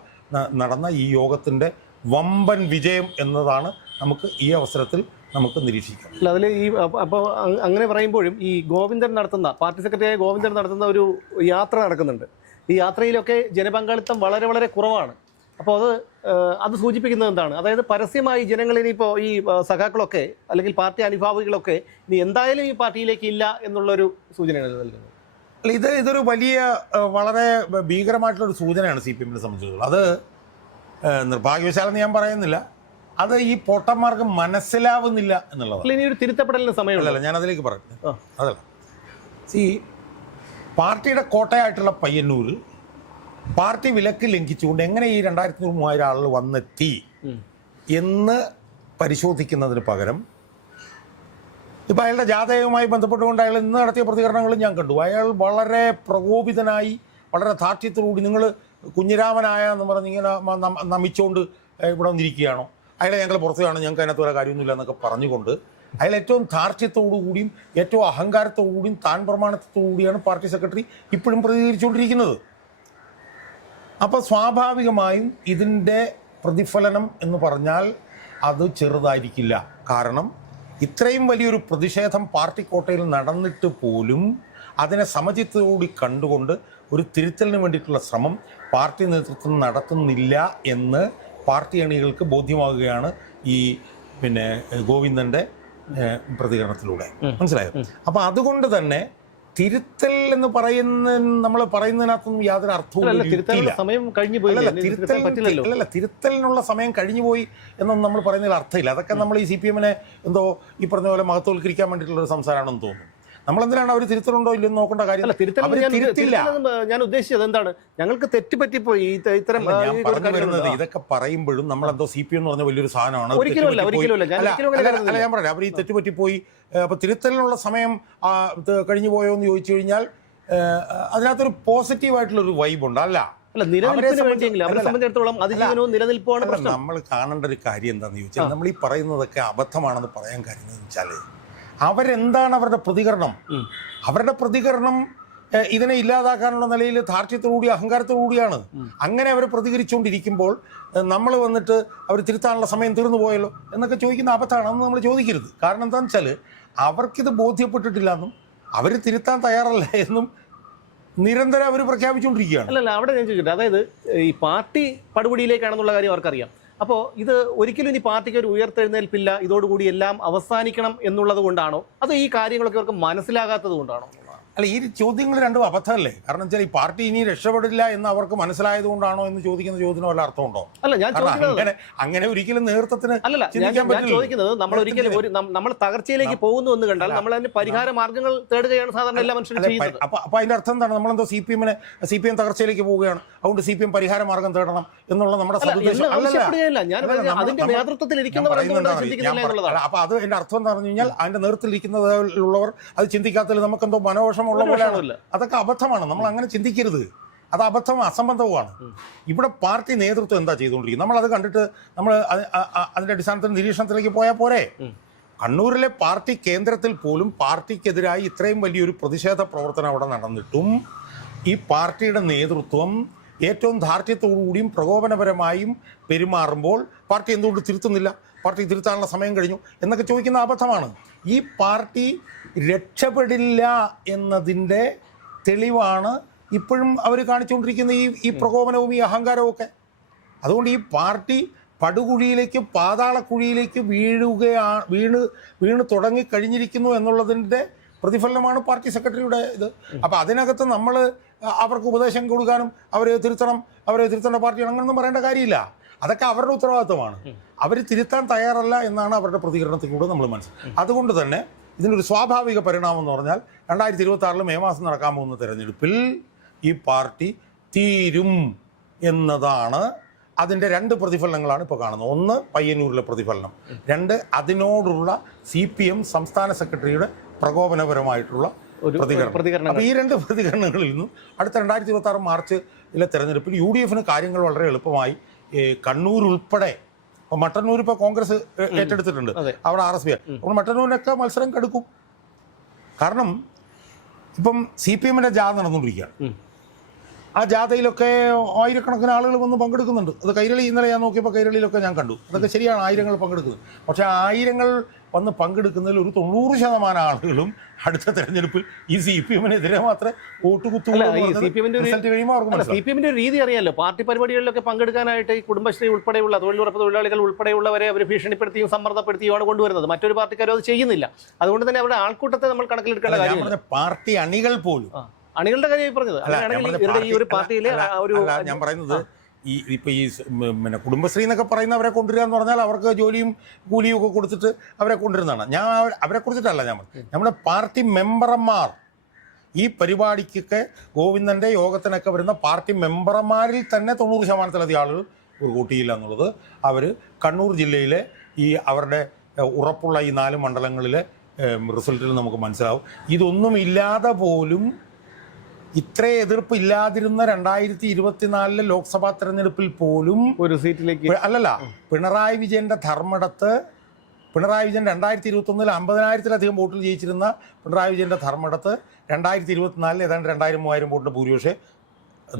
നടന്ന ഈ യോഗത്തിൻ്റെ വമ്പൻ വിജയം എന്നതാണ് നമുക്ക് ഈ അവസരത്തിൽ നമുക്ക് നിരീക്ഷിക്കാം. അല്ല, അതിൽ ഈ അപ്പോൾ അങ്ങനെ പറയുമ്പോഴും ഈ ഗോവിന്ദൻ നടത്തുന്ന പാർട്ടി സെക്രട്ടറിയായ ഗോവിന്ദൻ നടത്തുന്ന ഒരു യാത്ര നടക്കുന്നുണ്ട്. ഈ യാത്രയിലൊക്കെ ജനപങ്കാളിത്തം വളരെ വളരെ കുറവാണ്. അപ്പോൾ അത് സൂചിപ്പിക്കുന്നത് എന്താണ്? അതായത് പരസ്യമായി ജനങ്ങളിനിപ്പോൾ ഈ സഖാക്കളൊക്കെ അല്ലെങ്കിൽ പാർട്ടി അനുഭാവികളൊക്കെ ഇനി എന്തായാലും ഈ പാർട്ടിയിലേക്ക് ഇല്ല എന്നുള്ളൊരു സൂചനയാണ് നൽകുന്നത്. അല്ല, ഇതൊരു വലിയ വളരെ ഭീകരമായിട്ടുള്ളൊരു സൂചനയാണ് CPM-നെ സംബന്ധിച്ചിടത്തോളം. അത് നിർഭാഗ്യവശാലെന്ന് ഞാൻ പറയുന്നില്ല, അത് ഈ പോട്ടന്മാർക്ക് മനസ്സിലാവുന്നില്ല എന്നുള്ളതാണ്. ഇനി ഒരു തിരുത്തപ്പെടലിന് സമയമുള്ളൂ. ഞാൻ അതിലേക്ക് പറഞ്ഞു. അതല്ല, പാർട്ടിയുടെ കോട്ടയായിട്ടുള്ള പയ്യന്നൂർ പാർട്ടി വിലക്ക് ലംഘിച്ചുകൊണ്ട് എങ്ങനെ ഈ 2500-3000 ആളുകൾ വന്നെത്തി എന്ന് പരിശോധിക്കുന്നതിന് പകരം ഇപ്പം അയാളുടെ ജാതകവുമായി ബന്ധപ്പെട്ടുകൊണ്ട് അയാൾ ഇന്ന് നടത്തിയ പ്രതികരണങ്ങളും ഞാൻ കണ്ടു. അയാൾ വളരെ പ്രകോപിതനായി, വളരെ ധാർഷ്ട്യത്തോടുകൂടി നിങ്ങൾ കുഞ്ഞിരാമനായ എന്ന് പറഞ്ഞ് ഇങ്ങനെ നമിച്ചുകൊണ്ട് ഇവിടെ വന്നിരിക്കുകയാണോ, അയാളെ ഞങ്ങൾ പുറത്തു കാണും, ഞങ്ങൾക്ക് അതിനകത്ത് വരെ കാര്യമൊന്നുമില്ല എന്നൊക്കെ പറഞ്ഞുകൊണ്ട് അയാൾ ഏറ്റവും ധാർഷ്ട്യത്തോടുകൂടിയും ഏറ്റവും അഹങ്കാരത്തോടുകൂടിയും താൻ പ്രമാണത്തോടുകൂടിയാണ് പാർട്ടി സെക്രട്ടറി ഇപ്പോഴും പ്രതികരിച്ചുകൊണ്ടിരിക്കുന്നത്. അപ്പോൾ സ്വാഭാവികമായും ഇതിൻ്റെ പ്രതിഫലനം എന്ന് പറഞ്ഞാൽ അത് ചെറുതായിരിക്കില്ല. കാരണം ഇത്രയും വലിയൊരു പ്രതിഷേധം പാർട്ടി കോട്ടയിൽ നടന്നിട്ട് പോലും അതിനെ സമചിത്തത്തോടുകൂടി കണ്ടുകൊണ്ട് ഒരു തിരുത്തലിന് വേണ്ടിയിട്ടുള്ള ശ്രമം പാർട്ടി നേതൃത്വം നടത്തുന്നില്ല എന്ന് പാർട്ടി അണികൾക്ക് ബോധ്യമാകുകയാണ് ഈ ഗോവിന്ദൻ്റെ പ്രതികരണത്തിലൂടെ. മനസ്സിലായോ? അപ്പോൾ അതുകൊണ്ട് തന്നെ തിരുത്തൽ എന്ന് നമ്മൾ പറയുന്നതിനകത്തൊന്നും യാതൊരു അർത്ഥവും തിരുത്തലിനുള്ള സമയം കഴിഞ്ഞുപോയി എന്നൊന്നും നമ്മൾ പറയുന്നതിൽ അർത്ഥമില്ല. അതൊക്കെ നമ്മൾ ഈ CPM-നെ എന്തോ ഈ പറഞ്ഞ പോലെ മഹത്വവൽക്കരിക്കാൻ വേണ്ടിയിട്ടുള്ള ഒരു സംസാരമാണെന്ന് തോന്നുന്നു. നമ്മളെന്തിനാണ് അവർ തിരുത്തലുണ്ടോ ഇല്ലെന്ന് നോക്കേണ്ട കാര്യം. ഞാൻ ഉദ്ദേശിച്ചത് എന്താണ്, ഞങ്ങൾക്ക് തെറ്റുപറ്റിപ്പോയി ഇത്തരം വരുന്നത്. ഇതൊക്കെ പറയുമ്പോഴും നമ്മളെന്തോ CPM എന്ന് പറഞ്ഞ വലിയൊരു സാധനമാണ്. അല്ല, ഞാൻ പറയാം, അവർ ഈ തെറ്റുപറ്റിപ്പോയി, അപ്പൊ തിരുത്തലിനുള്ള സമയം കഴിഞ്ഞു പോയോ എന്ന് ചോദിച്ചു കഴിഞ്ഞാൽ അതിനകത്തൊരു പോസിറ്റീവായിട്ടുള്ളൊരു വൈബുണ്ട്. നമ്മൾ കാണേണ്ട ഒരു കാര്യം എന്താണെന്ന് ചോദിച്ചാൽ, നമ്മൾ ഈ പറയുന്നതൊക്കെ അബദ്ധമാണെന്ന് പറയാൻ കാര്യം എന്ന് വെച്ചാൽ അവരെന്താണ് അവരുടെ പ്രതികരണം? അവരുടെ പ്രതികരണം ഇതിനെ ഇല്ലാതാക്കാനുള്ള നിലയിൽ ധാർഷ്ട്യത്തോടുകൂടി അഹങ്കാരത്തോടുകൂടിയാണ്. അങ്ങനെ അവർ പ്രതികരിച്ചുകൊണ്ടിരിക്കുമ്പോൾ നമ്മൾ വന്നിട്ട് അവർ തിരുത്താനുള്ള സമയം തീർന്നു പോയല്ലോ എന്നൊക്കെ ചോദിക്കുന്ന അബദ്ധമാണ്. അന്ന് നമ്മൾ ചോദിക്കരുത്. കാരണം എന്താണെന്ന് വെച്ചാൽ അവർക്കിത് ബോധ്യപ്പെട്ടിട്ടില്ല എന്നും അവർ തിരുത്താൻ തയ്യാറല്ല എന്നും നിരന്തരം അവർ പ്രഖ്യാപിച്ചുകൊണ്ടിരിക്കുകയാണ്. അല്ലല്ല, അവിടെ ഞാൻ ചോദിക്കട്ടെ, അതായത് ഈ പാർട്ടി പടുപടിയിലേക്കാണെന്നുള്ള കാര്യം അവർക്കറിയാം. അപ്പോൾ ഇത് ഒരിക്കലും ഇനി പാർട്ടിക്ക് ഒരു ഉയർത്തെഴുന്നേൽപ്പില്ല, ഇതോടുകൂടി എല്ലാം അവസാനിക്കണം എന്നുള്ളത് കൊണ്ടാണോ, അതോ ഈ കാര്യങ്ങളൊക്കെ അവർക്ക് മനസ്സിലാകാത്തത് കൊണ്ടാണോ? അല്ല, ഈ ചോദ്യങ്ങൾ രണ്ടും അബദ്ധമല്ലേ? കാരണം വെച്ചാൽ ഈ പാർട്ടി ഇനി രക്ഷപ്പെടില്ല എന്ന് അവർക്ക് മനസ്സിലായതുകൊണ്ടാണോ എന്ന് ചോദിക്കുന്ന ചോദ്യത്തിന് വല്ല അർത്ഥമുണ്ടോ? അല്ല, ഞാൻ ചോദിക്കുന്നത് അങ്ങനെ ഒരിക്കലും നേതൃത്വത്തിന് അല്ലല്ല, ഞാൻ ചോദിക്കുന്നത് നമ്മൾ ഒരിക്കലും നമ്മൾ തകർച്ചയിലേക്ക് പോകുന്നു എന്ന് കണ്ടാൽ നമ്മൾ അതിന് പരിഹാര മാർഗ്ഗങ്ങൾ തേടുകയാണ് സാധാരണ എല്ലാ മനുഷ്യരും ചെയ്യുന്നത്. അപ്പൊ അതിന്റെ അർത്ഥം എന്താണ്? നമ്മളെന്തോ CPM തകർച്ചയിലേക്ക് പോവുകയാണ്, അതുകൊണ്ട് CPM പരിഹാര മാർഗം തേടണം എന്നുള്ള നമ്മുടെ അതിന്റെ നേതൃത്വത്തിൽ ഇരിക്കുന്നവർ ചിന്തിക്കുന്നില്ല എന്നുള്ളതാണ്. അപ്പൊ അത് എന്റെ അർത്ഥം എന്ന് പറഞ്ഞു കഴിഞ്ഞാൽ അതിന്റെ നേതൃത്വത്തിൽ ഇരിക്കുന്നവർ അത് ചിന്തിക്കാത്തതിൽ നമുക്കെന്തോ മനോവിഷമുള്ള പോലെയാണ്. അതൊക്കെ അബദ്ധമാണ്. നമ്മൾ അങ്ങനെ ചിന്തിക്കരുത്. അത് അബദ്ധവും അസംബന്ധവുമാണ്. ഇവിടെ പാർട്ടി നേതൃത്വം എന്താ ചെയ്തുകൊണ്ടിരിക്കുന്നത് നമ്മൾ അത് കണ്ടിട്ട് നമ്മൾ അതിന്റെ അടിസ്ഥാനത്തിൽ നിരീക്ഷണത്തിലേക്ക് പോയാൽ പോരെ? കണ്ണൂരിലെ പാർട്ടി കേന്ദ്രത്തിൽ പോലും പാർട്ടിക്കെതിരായി ഇത്രയും വലിയൊരു പ്രതിഷേധ പ്രവർത്തനം അവിടെ നടന്നിട്ടും ഈ പാർട്ടിയുടെ നേതൃത്വം ഏറ്റവും ധാർഷ്ട്യത്തോടുകൂടിയും പ്രകോപനപരമായും പെരുമാറുമ്പോൾ പാർട്ടി എന്തുകൊണ്ട് തിരുത്തുന്നില്ല, പാർട്ടി തിരുത്താനുള്ള സമയം കഴിഞ്ഞു എന്നൊക്കെ ചോദിക്കുന്ന അബദ്ധമാണ്. ഈ പാർട്ടി രക്ഷപ്പെടില്ല എന്നതിൻ്റെ തെളിവാണ് ഇപ്പോഴും അവർ കാണിച്ചുകൊണ്ടിരിക്കുന്ന ഈ പ്രകോപനവും ഈ അഹങ്കാരവും ഒക്കെ. അതുകൊണ്ട് ഈ പാർട്ടി പടുകുഴിയിലേക്ക്, പാതാളക്കുഴിയിലേക്ക് വീണ് തുടങ്ങിക്കഴിഞ്ഞിരിക്കുന്നു എന്നുള്ളതിൻ്റെ പ്രതിഫലനമാണ് പാർട്ടി സെക്രട്ടറിയുടെ ഇത്. അപ്പോൾ അതിനകത്ത് നമ്മൾ അവർക്ക് ഉപദേശം കൊടുക്കാനും അവരെ തിരുത്തേണ്ട പാർട്ടിയാണ് അങ്ങനൊന്നും പറയേണ്ട കാര്യമില്ല. അതൊക്കെ അവരുടെ ഉത്തരവാദിത്വമാണ്. അവർ തിരുത്താൻ തയ്യാറല്ല എന്നാണ് അവരുടെ പ്രതികരണത്തിൽ കൂടെ നമ്മൾ മനസ്സിലാക്കുന്നത്. അതുകൊണ്ട് തന്നെ ഇതിനൊരു സ്വാഭാവിക പരിണാമം എന്ന് പറഞ്ഞാൽ 2026 മെയ് മാസം നടക്കാൻ പോകുന്ന തെരഞ്ഞെടുപ്പിൽ ഈ പാർട്ടി തീരും എന്നതാണ്. അതിൻ്റെ 2 പ്രതിഫലനങ്ങളാണ് ഇപ്പോൾ കാണുന്നത്. ഒന്ന് പയ്യന്നൂരിലെ പ്രതിഫലനം, 2 അതിനോടുള്ള CPM സംസ്ഥാന സെക്രട്ടറിയുടെ പ്രകോപനപരമായിട്ടുള്ള പ്രതികരണം. അപ്പോൾ ഈ 2 പ്രതികരണങ്ങളിൽ നിന്നും അടുത്ത 2026 മാർച്ചിലെ തെരഞ്ഞെടുപ്പിൽ UDF-ന് കാര്യങ്ങൾ വളരെ എളുപ്പമായി. കണ്ണൂർ ഉൾപ്പെടെ, ഇപ്പോൾ മട്ടന്നൂർ ഇപ്പോൾ കോൺഗ്രസ് ഏറ്റെടുത്തിട്ടുണ്ട്, അവിടെ RSP. അപ്പോൾ മട്ടന്നൂരിനൊക്കെ മത്സരം കടുക്കും. കാരണം ഇപ്പം CPM-ന്റെ ജാഥ നടന്നുകൊണ്ടിരിക്കുകയാണ്. ആ ജാഥയിലൊക്കെ ആയിരക്കണക്കിന് ആളുകൾ വന്ന് പങ്കെടുക്കുന്നുണ്ട്. അത് കൈരളി, ഇന്നലെ ഞാൻ നോക്കിയപ്പോൾ കൈരളിയിലൊക്കെ ഞാൻ കണ്ടു. അതൊക്കെ ശരിയാണ്, ആയിരങ്ങൾ പങ്കെടുക്കുന്നത്. പക്ഷേ ആയിരങ്ങൾ വന്ന് പങ്കെടുക്കുന്നതിൽ ഒരു 90% ആളുകളും അടുത്ത തെരഞ്ഞെടുപ്പിൽ ഈ CPM-നെതിരെ മാത്രമേ വോട്ട് കുത്തുള്ളൂ. CPM-ന്റെ ഒരു രീതി അറിയാലോ. പാർട്ടി പരിപാടികളിലൊക്കെ പങ്കെടുക്കാനായിട്ട് ഈ കുടുംബശ്രീ ഉൾപ്പെടെയുള്ള തൊഴിലുറപ്പ് തൊഴിലാളികൾ ഉൾപ്പെടെയുള്ളവരെ അവർ ഭീഷണിപ്പെടുത്തിയും സമ്മർദ്ദപ്പെടുത്തിയുമാണ് കൊണ്ടുവരുന്നത്. മറ്റൊരു പാർട്ടിക്കാരും അത് ചെയ്യുന്നില്ല. അതുകൊണ്ട് തന്നെ അവരുടെ ആൾക്കൂട്ടത്തെ നമ്മൾ കണക്കിലെടുക്കേണ്ട കാര്യമില്ല. പാർട്ടി അണികൾ പോലും, അണികളുടെ കാര്യം പറഞ്ഞത് ഈ ഒരു പാർട്ടിയിലെ ഞാൻ പറയുന്നത് ഇപ്പൊ ഈ കുടുംബശ്രീ എന്നൊക്കെ പറയുന്നവരെ കൊണ്ടുവരിക എന്ന് പറഞ്ഞാൽ അവർക്ക് ജോലിയും കൂലിയും ഒക്കെ കൊടുത്തിട്ട് അവരെ കൊണ്ടുവരുന്നതാണ്. ഞാൻ അവരെ കുറിച്ചിട്ടല്ല ഞാൻ പറഞ്ഞത്. നമ്മുടെ പാർട്ടി മെമ്പർമാർ ഈ പരിപാടിക്കൊക്കെ ഗോവിന്ദൻ്റെ യോഗത്തിനൊക്കെ വരുന്ന പാർട്ടി മെമ്പർമാരിൽ തന്നെ 90%-ലധികം ആളുകൾ കൂട്ടിയില്ല എന്നുള്ളത് അവർ കണ്ണൂർ ജില്ലയിലെ ഈ അവരുടെ ഉറപ്പുള്ള ഈ 4 മണ്ഡലങ്ങളിലെ റിസൾട്ടിൽ നമുക്ക് മനസ്സിലാവും. ഇതൊന്നും ഇല്ലാതെ പോലും, ഇത്ര എതിർപ്പ് ഇല്ലാതിരുന്ന 2024 ലോക്സഭാ തെരഞ്ഞെടുപ്പിൽ പോലും ഒരു സീറ്റിലേക്ക് പിണറായി വിജയന്റെ ധർമ്മടത്ത്, പിണറായി വിജയൻ 2021 50,000-ലധികം വോട്ടിൽ ജയിച്ചിരുന്ന പിണറായി വിജയന്റെ ധർമ്മടത്ത് 2024 ഏതാണ്ട് 2,000-3,000 വോട്ടിന്റെ ഭൂരിപക്ഷേ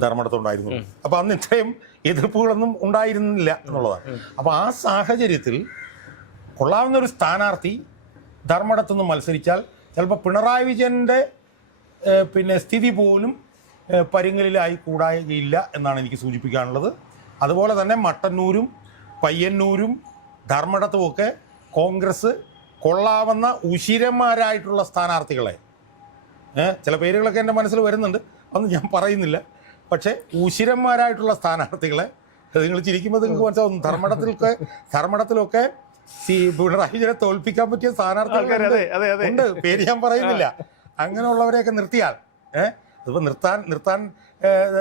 ധർമ്മടത്തുണ്ടായിരുന്നു. അപ്പോൾ അന്ന് ഇത്രയും എതിർപ്പുകളൊന്നും ഉണ്ടായിരുന്നില്ല എന്നുള്ളതാണ്. അപ്പോൾ ആ സാഹചര്യത്തിൽ കൊള്ളാവുന്ന ഒരു സ്ഥാനാർത്ഥി ധർമ്മടത്തുനിന്ന് മത്സരിച്ചാൽ ചിലപ്പോൾ പിണറായി വിജയന്റെ സ്ഥിതി പോലും പരിങ്ങലിലായി കൂടായില്ല എന്നാണ് എനിക്ക് സൂചിപ്പിക്കാനുള്ളത്. അതുപോലെ തന്നെ മട്ടന്നൂരും പയ്യന്നൂരും ധർമ്മടത്തുമൊക്കെ കോൺഗ്രസ് കൊള്ളാവുന്ന ഉശിരന്മാരായിട്ടുള്ള സ്ഥാനാർത്ഥികളെ, ചില പേരുകളൊക്കെ എൻ്റെ മനസ്സിൽ വരുന്നുണ്ട്, അതൊന്നും ഞാൻ പറയുന്നില്ല. പക്ഷേ ഉശിരന്മാരായിട്ടുള്ള സ്ഥാനാർത്ഥികളെ, നിങ്ങൾ ചിരിക്കുമ്പോൾ നിങ്ങൾക്ക് മനസ്സിലാവും, ധർമ്മടത്തിലൊക്കെ പിണറായി വിജയനെ തോൽപ്പിക്കാൻ പറ്റിയ സ്ഥാനാർത്ഥികളുണ്ട്. പേര് ഞാൻ പറയുന്നില്ല. അങ്ങനെയുള്ളവരെയൊക്കെ നിർത്തിയാൽ അതിപ്പോൾ നിർത്താൻ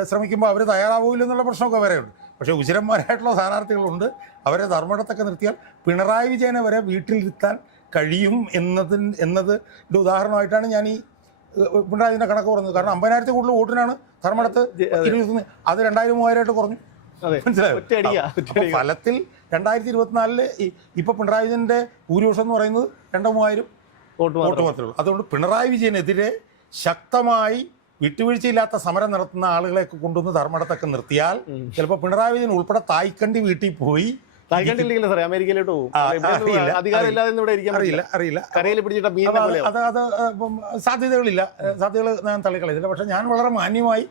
ശ്രമിക്കുമ്പോൾ അവർ തയ്യാറാവില്ല എന്നുള്ള പ്രശ്നമൊക്കെ വരെയുണ്ട്. പക്ഷേ ഉശിരന്മാരായിട്ടുള്ള സ്ഥാനാർത്ഥികളുണ്ട്. അവരെ ധർമ്മടത്തൊക്കെ നിർത്തിയാൽ പിണറായി വിജയനെ വരെ വീട്ടിലിരുത്താൻ കഴിയും എന്നതിൻ്റെ ഉദാഹരണമായിട്ടാണ് ഞാൻ ഈ പിണറായി വിജയൻ്റെ കണക്ക് പറഞ്ഞത്. കാരണം 50,000 കൂടുതൽ വോട്ടിനാണ് ധർമ്മടത്ത് അത് 2,000-3,000 കുറഞ്ഞു. മനസ്സിലായോ? ഫലത്തിൽ 2024 ഇപ്പൊ പിണറായി വിജയന്റെ ഭൂരിപക്ഷം എന്ന് പറയുന്നത് 2,000-3,000 വോട്ട് മാത്രമേ ഉള്ളൂ. അതുകൊണ്ട് പിണറായി വിജയനെതിരെ ശക്തമായി വിട്ടുവീഴ്ചയില്ലാത്ത സമരം നടത്തുന്ന ആളുകളെയൊക്കെ കൊണ്ടുവന്ന് ധർമ്മടത്തൊക്കെ നിർത്തിയാൽ ചിലപ്പോൾ പിണറായി വിജയൻ ഉൾപ്പെടെ തായ്ക്കണ്ടി വീട്ടിൽ പോയി അമേരിക്കയിലോട്ട് പോകും. അറിയില്ല. അത് സാധ്യതകളില്ല, സാധ്യതകൾ ഞാൻ തള്ളിക്കളയുന്നില്ല. പക്ഷെ ഞാൻ വളരെ മാന്യമായി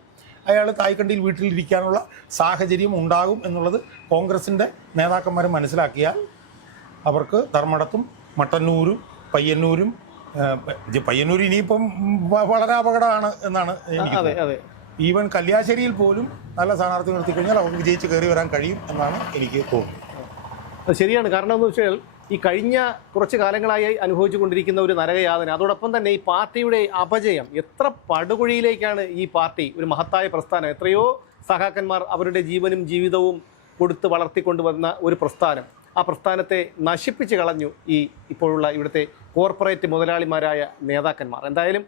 അയാൾ തായ്ക്കണ്ടിയിൽ വീട്ടിലിരിക്കാനുള്ള സാഹചര്യം ഉണ്ടാകും എന്നുള്ളത് കോൺഗ്രസിൻ്റെ നേതാക്കന്മാർ മനസ്സിലാക്കിയാൽ അവർക്ക് ധർമ്മടത്തും മട്ടന്നൂരും പയ്യന്നൂരും പയ്യന്നൂർ ഇനിയിപ്പം വളരെ അപകടമാണ് എന്നാണ് എനിക്ക് അതെ തോന്നുന്നത്. അതെ ഈവൻ കല്യാശ്ശേരിയിൽ പോലും നല്ല സ്ഥാനാർത്ഥി നിർത്തി കഴിഞ്ഞാൽ അവർക്ക് വിജയിച്ച് കയറി വരാൻ കഴിയും എന്നാണ് എനിക്ക് തോന്നുന്നത്. അത് ശരിയാണ്. കാരണം എന്ന് വെച്ചാൽ ഈ കഴിഞ്ഞ കുറച്ച് കാലങ്ങളായി അനുഭവിച്ചു കൊണ്ടിരിക്കുന്ന ഒരു നരകയാതന, അതോടൊപ്പം തന്നെ ഈ പാർട്ടിയുടെ അപജയം, എത്ര പടുകുഴിയിലേക്കാണ് ഈ പാർട്ടി, ഒരു മഹത്തായ പ്രസ്ഥാനം, എത്രയോ സഹാക്കന്മാർ അവരുടെ ജീവനും ജീവിതവും കൊടുത്ത് വളർത്തിക്കൊണ്ടുവന്ന ഒരു പ്രസ്ഥാനം, ആ പ്രസ്ഥാനത്തെ നശിപ്പിച്ച് കളഞ്ഞു ഈ ഇപ്പോഴുള്ള ഇവിടുത്തെ കോർപ്പറേറ്റ് മുതലാളിമാരായ നേതാക്കന്മാർ. എന്തായാലും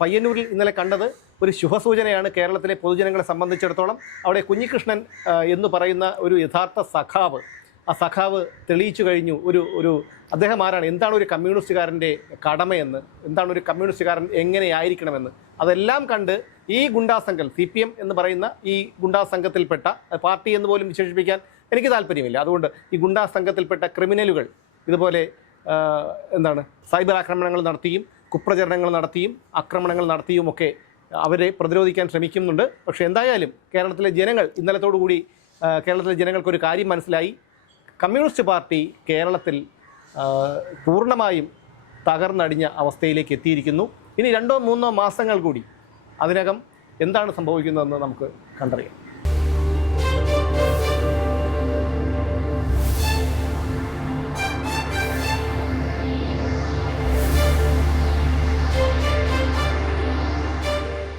പയ്യന്നൂരിൽ ഇന്നലെ കണ്ടത് ഒരു ശുഭസൂചനയാണ് കേരളത്തിലെ പൊതുജനങ്ങളെ സംബന്ധിച്ചിടത്തോളം. അവിടെ കുഞ്ഞികൃഷ്ണൻ എന്ന് പറയുന്ന ഒരു യഥാർത്ഥ സഖാവ്, ആ സഖാവ് തെളിയിച്ചു കഴിഞ്ഞു ഒരു അദ്ദേഹം ആരാണ്, എന്താണ് ഒരു കമ്മ്യൂണിസ്റ്റുകാരൻ്റെ കടമയെന്ന്, എന്താണ് ഒരു കമ്മ്യൂണിസ്റ്റുകാരൻ എങ്ങനെയായിരിക്കണമെന്ന്, അതെല്ലാം കണ്ട് ഈ ഗുണ്ടാസംഘം, CPM എന്ന് പറയുന്ന ഈ ഗുണ്ടാസംഘത്തിൽപ്പെട്ട, പാർട്ടി എന്ന് പോലും വിശേഷിപ്പിക്കാൻ എനിക്ക് താല്പര്യമില്ല, അതുകൊണ്ട് ഈ ഗുണ്ടാസംഘത്തിൽപ്പെട്ട ക്രിമിനലുകൾ ഇതുപോലെ എന്താണ് സൈബർ ആക്രമണങ്ങൾ നടത്തിയും കുപ്രചരണങ്ങൾ നടത്തിയും ആക്രമണങ്ങൾ നടത്തിയും ഒക്കെ അവരെ പ്രതിരോധിക്കാൻ ശ്രമിക്കുന്നുണ്ട്. പക്ഷേ എന്തായാലും കേരളത്തിലെ ജനങ്ങൾ ഇന്നലത്തോടുകൂടി കേരളത്തിലെ ജനങ്ങൾക്കൊരു കാര്യം മനസ്സിലായി, കമ്മ്യൂണിസ്റ്റ് പാർട്ടി കേരളത്തിൽ പൂർണ്ണമായും തകർന്നടിഞ്ഞ അവസ്ഥയിലേക്ക് എത്തിയിരിക്കുന്നു. ഇനി 2-3 മാസങ്ങൾ കൂടി അതിനകം എന്താണ് സംഭവിക്കുന്നതെന്ന് നമുക്ക് കണ്ടറിയാം.